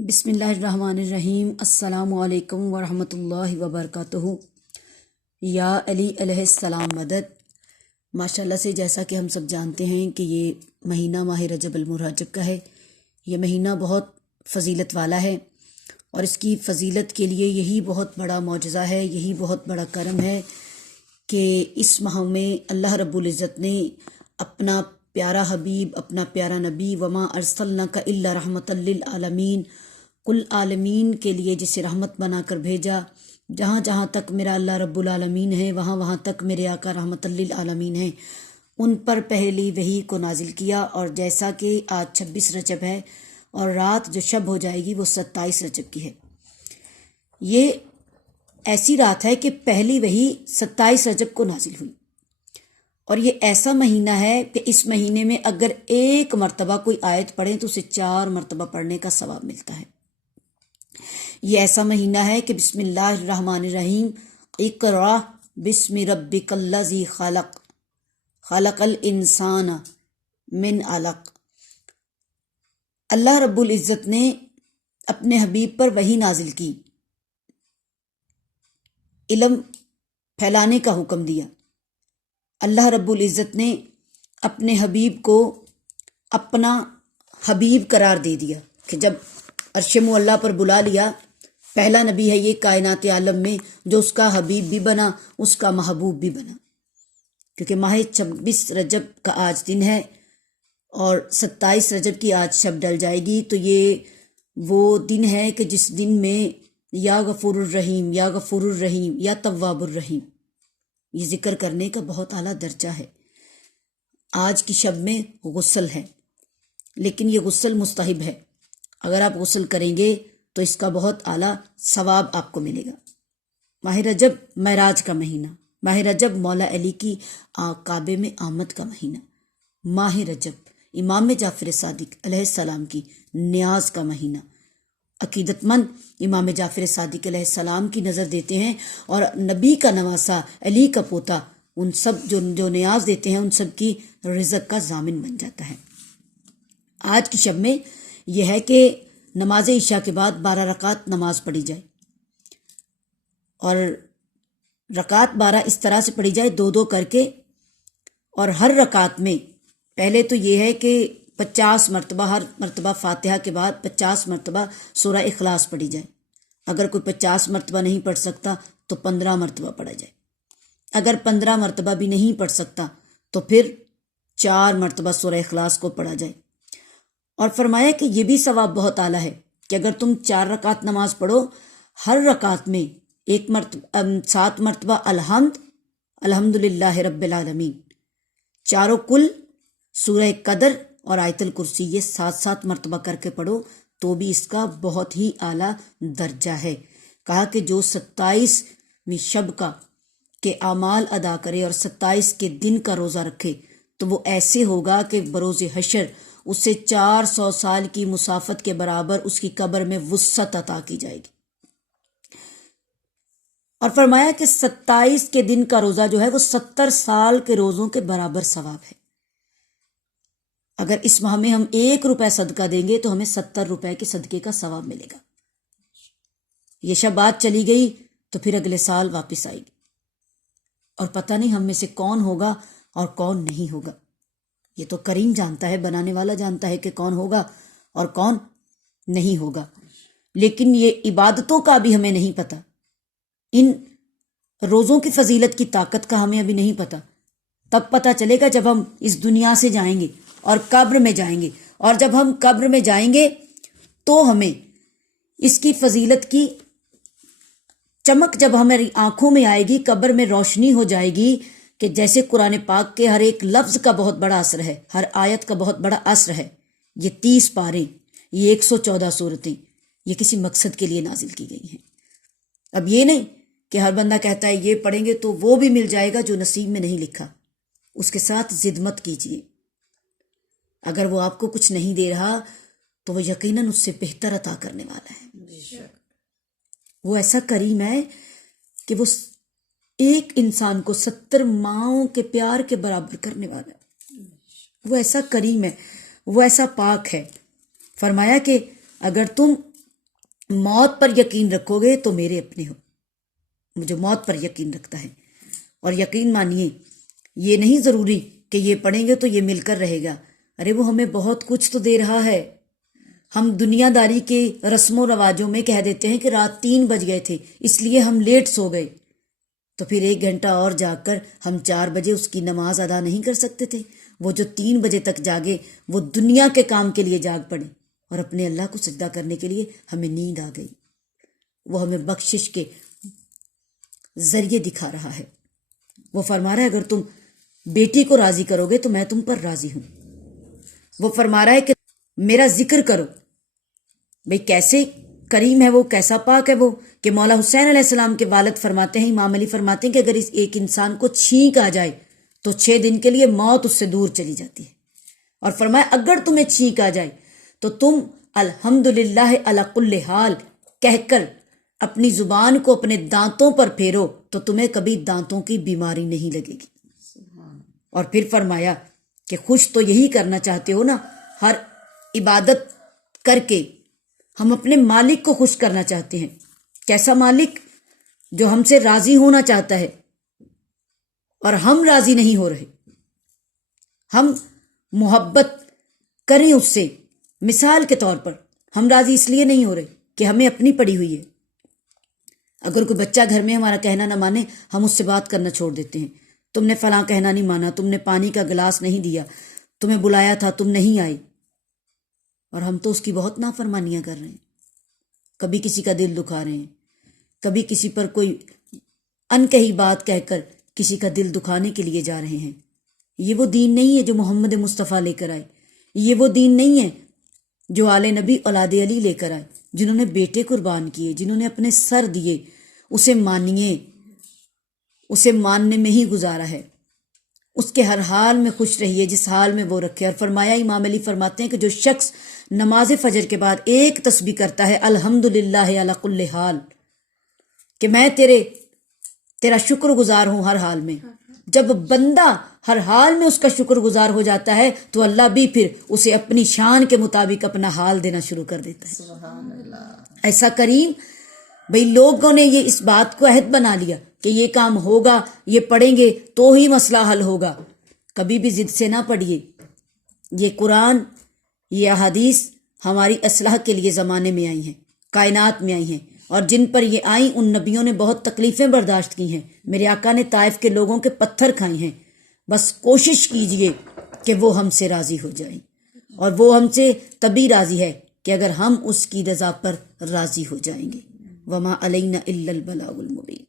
بسم اللہ الرحمن الرحیم۔ السلام علیکم ورحمۃ اللہ وبرکاتہ۔ یا علی علیہ السلام مدد۔ ماشاءاللہ سے جیسا کہ ہم سب جانتے ہیں کہ یہ مہینہ ماہ رجب المرجب کا ہے۔ یہ مہینہ بہت فضیلت والا ہے اور اس کی فضیلت کے لیے یہی بہت بڑا معجزہ ہے، یہی بہت بڑا کرم ہے کہ اس ماہ میں اللہ رب العزت نے اپنا پیارا حبیب، اپنا پیارا نبی وما ارسلناک الا رحمۃ للعالمین، کل عالمین کے لیے جسے رحمت بنا کر بھیجا۔ جہاں جہاں تک میرا اللہ رب العالمین ہے وہاں وہاں تک میرے آقا رحمت للعالمین ہیں، ان پر پہلی وحی کو نازل کیا۔ اور جیسا کہ آج 26 رجب ہے اور رات جو شب ہو جائے گی وہ 27 رجب کی ہے، یہ ایسی رات ہے کہ پہلی وحی 27 رجب کو نازل ہوئی۔ اور یہ ایسا مہینہ ہے کہ اس مہینے میں اگر ایک مرتبہ کوئی آیت پڑھیں تو اسے 4 مرتبہ پڑھنے کا ثواب ملتا ہے۔ یہ ایسا مہینہ ہے کہ بسم اللہ الرحمن الرحیم، اقرأ بسم ربک الذی خلق، خلق الانسان من علق۔ اللہ رب العزت نے اپنے حبیب پر وحی نازل کی، علم پھیلانے کا حکم دیا۔ اللہ رب العزت نے اپنے حبیب کو اپنا حبیب قرار دے دیا کہ جب عرش معلیٰ پر بلا لیا، پہلا نبی ہے یہ کائنات عالم میں جو اس کا حبیب بھی بنا، اس کا محبوب بھی بنا۔ کیونکہ ماہ 26 رجب کا آج دن ہے اور 27 رجب کی آج شب ڈل جائے گی، تو یہ وہ دن ہے کہ جس دن میں یا غفور الرحیم، یا غفور الرحیم، یا تواب الرحیم، یہ ذکر کرنے کا بہت اعلیٰ درجہ ہے۔ آج کی شب میں غسل ہے، لیکن یہ غسل مستحب ہے۔ اگر آپ غسل کریں گے تو اس کا بہت اعلیٰ ثواب آپ کو ملے گا۔ ماہ رجب معراج کا مہینہ، ماہ رجب مولا علی کی کعبے میں آمد کا مہینہ، ماہ رجب امام جعفر صادق علیہ السلام کی نیاز کا مہینہ۔ عقیدت مند امام جعفر صادق علیہ السلام کی نظر دیتے ہیں اور نبی کا نواسا، علی کا پوتا، ان سب جو نیاز دیتے ہیں ان سب کی رزق کا ضامن بن جاتا ہے۔ آج کی شب میں یہ ہے کہ نماز عشاء کے بعد 12 رکعت نماز پڑھی جائے، اور رکعت 12 اس طرح سے پڑھی جائے 2 کر کے، اور ہر رکعت میں پہلے تو یہ ہے کہ 50 مرتبہ، ہر مرتبہ فاتحہ کے بعد 50 مرتبہ سورہ اخلاص پڑھی جائے۔ اگر کوئی 50 مرتبہ نہیں پڑھ سکتا تو 15 مرتبہ پڑھا جائے۔ اگر 15 مرتبہ بھی نہیں پڑھ سکتا تو پھر 4 مرتبہ سورہ اخلاص کو پڑھا جائے۔ اور فرمایا کہ یہ بھی ثواب بہت اعلیٰ ہے کہ اگر تم 4 رکعت نماز پڑھو، ہر رکعت میں 7 مرتبہ الحمدللہ رب العالمین، چاروں کل، سورہ قدر اور آیت الکرسی، یہ 7 مرتبہ کر کے پڑھو تو بھی اس کا بہت ہی اعلیٰ درجہ ہے۔ کہا کہ جو 27ویں شب کا کے اعمال ادا کرے اور 27 کے دن کا روزہ رکھے تو وہ ایسے ہوگا کہ بروز حشر اسے 400 سال کی مسافت کے برابر اس کی قبر میں وسعت عطا کی جائے گی۔ اور فرمایا کہ 27 کے دن کا روزہ جو ہے وہ 70 سال کے روزوں کے برابر ثواب ہے۔ اگر اس ماہ میں ہم 1 روپے صدقہ دیں گے تو ہمیں 70 روپے کے صدقے کا ثواب ملے گا۔ یہ شب آج چلی گئی تو پھر اگلے سال واپس آئے گی، اور پتہ نہیں ہم میں سے کون ہوگا اور کون نہیں ہوگا۔ یہ تو کریم جانتا ہے، بنانے والا جانتا ہے کہ کون ہوگا اور کون نہیں ہوگا۔ لیکن یہ عبادتوں کا بھی ہمیں نہیں پتہ، ان روزوں کی فضیلت کی طاقت کا ہمیں ابھی نہیں پتہ۔ تب پتہ چلے گا جب ہم اس دنیا سے جائیں گے اور قبر میں جائیں گے، اور جب ہم قبر میں جائیں گے تو ہمیں اس کی فضیلت کی چمک جب ہماری آنکھوں میں آئے گی، قبر میں روشنی ہو جائے گی کہ جیسے قرآن پاک کے ہر ایک لفظ کا بہت بڑا اثر ہے، ہر آیت کا بہت بڑا اثر ہے۔ یہ 30 پارے، یہ 114 سورتیں، یہ کسی مقصد کے لیے نازل کی گئی ہیں۔ اب یہ نہیں کہ ہر بندہ کہتا ہے یہ پڑھیں گے تو وہ بھی مل جائے گا جو نصیب میں نہیں لکھا۔ اس کے ساتھ ضد مت کیجیے۔ اگر وہ آپ کو کچھ نہیں دے رہا تو وہ یقیناً اس سے بہتر عطا کرنے والا ہے۔ وہ ایسا کریم ہے کہ وہ ایک انسان کو 70 ماؤں کے پیار کے برابر کرنے والا ہے۔ وہ ایسا کریم ہے، وہ ایسا پاک ہے۔ فرمایا کہ اگر تم موت پر یقین رکھو گے تو میرے اپنے ہو، جو موت پر یقین رکھتا ہے۔ اور یقین مانیے یہ نہیں ضروری کہ یہ پڑھیں گے تو یہ مل کر رہے گا، ارے وہ ہمیں بہت کچھ تو دے رہا ہے۔ ہم دنیا داری کے رسم و رواجوں میں کہہ دیتے ہیں کہ رات 3 بج گئے تھے اس لیے ہم لیٹ سو گئے، تو پھر 1 گھنٹہ اور جاگ کر ہم 4 بجے اس کی نماز ادا نہیں کر سکتے تھے؟ وہ جو 3 بجے تک جاگے وہ دنیا کے کام کے لیے جاگ پڑے، اور اپنے اللہ کو سجدہ کرنے کے لیے ہمیں نیند آ گئی۔ وہ ہمیں بخشش کے ذریعے دکھا رہا ہے۔ وہ فرما رہا ہے اگر تم بیٹی کو راضی کرو گے تو میں تم پر راضی ہوں۔ وہ فرما رہا ہے کہ میرا ذکر کرو۔ بھئی کیسے کریم ہے وہ، کیسا پاک ہے وہ، کہ مولا حسین علیہ السلام کے والد فرماتے ہیں، امام علی فرماتے ہیں کہ اگر اس ایک انسان کو چھینک آ جائے تو 6 دن کے لیے موت اس سے دور چلی جاتی ہے۔ اور فرمایا اگر تمہیں چھینک آ جائے تو تم الحمدللہ علی کل حال کہہ کر اپنی زبان کو اپنے دانتوں پر پھیرو تو تمہیں کبھی دانتوں کی بیماری نہیں لگے گی۔ اور پھر فرمایا کہ خوش تو یہی کرنا چاہتے ہو نا، ہر عبادت کر کے ہم اپنے مالک کو خوش کرنا چاہتے ہیں۔ کیسا مالک؟ جو ہم سے راضی ہونا چاہتا ہے اور ہم راضی نہیں ہو رہے، ہم محبت کریں اس سے۔ مثال کے طور پر ہم راضی اس لیے نہیں ہو رہے کہ ہمیں اپنی پڑی ہوئی ہے۔ اگر کوئی بچہ گھر میں ہمارا کہنا نہ مانے ہم اس سے بات کرنا چھوڑ دیتے ہیں، تم نے فلاں کہنا نہیں مانا، تم نے پانی کا گلاس نہیں دیا، تمہیں بلایا تھا تم نہیں آئی، اور ہم تو اس کی بہت نافرمانیاں کر رہے ہیں۔ کبھی کسی کا دل دکھا رہے ہیں، کبھی کسی پر کوئی انکہی بات کہہ کر کسی کا دل دکھانے کے لیے جا رہے ہیں۔ یہ وہ دین نہیں ہے جو محمد مصطفیٰ لے کر آئے، یہ وہ دین نہیں ہے جو آل نبی اولاد علی لے کر آئے، جنہوں نے بیٹے قربان کیے، جنہوں نے اپنے سر دیے۔ اسے مانیے، اسے ماننے میں ہی گزارا ہے، اس کے ہر حال میں خوش رہیے جس حال میں وہ رکھے۔ اور فرمایا امام علی فرماتے ہیں کہ جو شخص نماز فجر کے بعد ایک تسبیح کرتا ہے الحمدللہ علی کل حال، کہ میں تیرا شکر گزار ہوں ہر حال میں، جب بندہ ہر حال میں اس کا شکر گزار ہو جاتا ہے تو اللہ بھی پھر اسے اپنی شان کے مطابق اپنا حال دینا شروع کر دیتا ہے۔ سبحان اللہ۔ ایسا کریم بھئی لوگوں نے یہ اس بات کو عہد بنا لیا کہ یہ کام ہوگا، یہ پڑھیں گے تو ہی مسئلہ حل ہوگا۔ کبھی بھی ضد سے نہ پڑھیے۔ یہ قرآن، یہ احادیث ہماری اصلاح کے لیے زمانے میں آئی ہیں، کائنات میں آئی ہیں، اور جن پر یہ آئیں ان نبیوں نے بہت تکلیفیں برداشت کی ہیں۔ میرے آقا نے طائف کے لوگوں کے پتھر کھائے ہیں۔ بس کوشش کیجئے کہ وہ ہم سے راضی ہو جائیں، اور وہ ہم سے تبھی راضی ہے کہ اگر ہم اس کی رضا پر راضی ہو جائیں گے۔ وما علینا الا البلاغ المبین۔